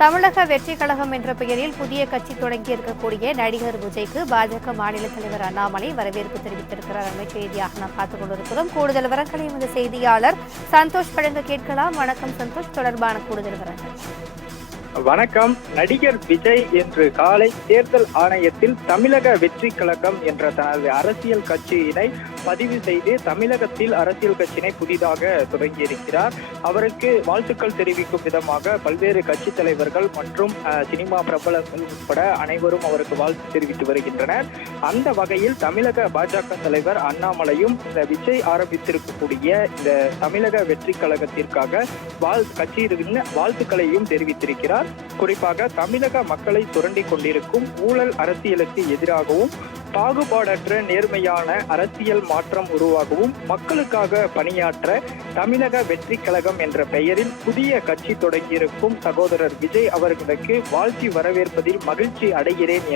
தமிழக வெற்றி கழகம் என்ற பெயரில் புதிய கட்சி தொடங்கி இருக்கக்கூடிய நடிகர் விஜய்க்கு பாஜக மாநில தலைவர் அண்ணாமலை வரவேற்பு தெரிவித்திருக்கிறார். அண்மை செய்தியாக நாம் பார்த்துக் கொண்டிருக்கிறோம். கூடுதல் விவரங்களை எமது செய்தியாளர் சந்தோஷ் வழங்க கேட்கலாம். வணக்கம் சந்தோஷ், தொடர்பான கூடுதல் விவரங்கள். வணக்கம். நடிகர் விஜய் இன்று காலை தேர்தல் ஆணையத்தில் தமிழக வெற்றி கழகம் என்ற தனது அரசியல் கட்சியினை பதிவு செய்து தமிழகத்தில் அரசியல் கட்சியினை புதிதாக தொடங்கியிருக்கிறார். அவருக்கு வாழ்த்துக்கள் தெரிவிக்கும் விதமாக பல்வேறு கட்சி தலைவர்கள் மற்றும் சினிமா பிரபலங்கள் உட்பட அனைவரும் அவருக்கு வாழ்த்து தெரிவித்து வருகின்றனர். அந்த வகையில் தமிழக பாஜக தலைவர் அண்ணாமலையும் இந்த விஜய் ஆரம்பித்திருக்கக்கூடிய இந்த தமிழக வெற்றி கழகத்திற்காக கட்சியின் வாழ்த்துக்களையும் தெரிவித்திருக்கிறார். குறிப்பாக தமிழக மக்களை சுரண்டி கொண்டிருக்கும் ஊழல் அரசியலுக்கு எதிராகவும் பாகுபாடற்ற நேர்மையான அரசியல் மாற்றம் உருவாகவும் மக்களுக்காக பணியாற்ற தமிழக வெற்றி கழகம் என்ற பெயரில் புதிய கட்சி தொடங்கியிருக்கும் சகோதரர் விஜய் அவர்களுக்கு வாழ்த்தி வரவேற்பதில் மகிழ்ச்சி அடைகிறேன்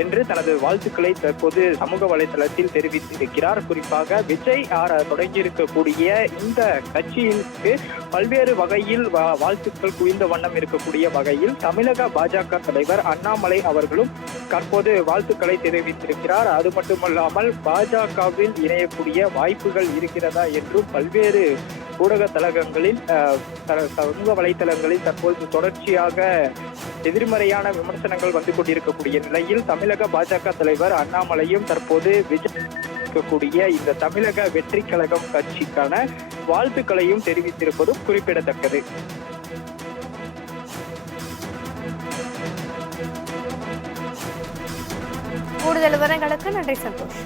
என்று தனது வாழ்த்துக்களை தற்போது சமூக வலைதளத்தில் தெரிவித்திருக்கிறார். குறிப்பாக விஜய் தொடங்கியிருக்கக்கூடிய இந்த கட்சியிற்கு பல்வேறு வகையில் வாழ்த்துக்கள் குவிந்த வண்ணம் இருக்கக்கூடிய வகையில் தமிழக பாஜக தலைவர் அண்ணாமலை அவர்களும் தற்போது வாழ்த்துக்களை தெரிவித்திருக்கிறார். அது மட்டுமல்லாமல் பாஜகவில் இணையக்கூடிய வாய்ப்புகள் இருக்கிறதா என்றும் பல்வேறு ஊடக தளங்களில் சமூக வலைதளங்களில் தற்போது தொடர்ச்சியாக எதிர்மறையான விமர்சனங்கள் வந்து கொண்டிருக்கக்கூடிய நிலையில் தமிழக பாஜக தலைவர் அண்ணாமலையும் தற்போது விஜய் இந்த தமிழக வெற்றி கழகம் கட்சிக்கான வாழ்த்துக்களையும் தெரிவித்திருப்பதும் குறிப்பிடத்தக்கது. கூடுதல் விவரங்களுக்கு நன்றி சந்தோஷ்.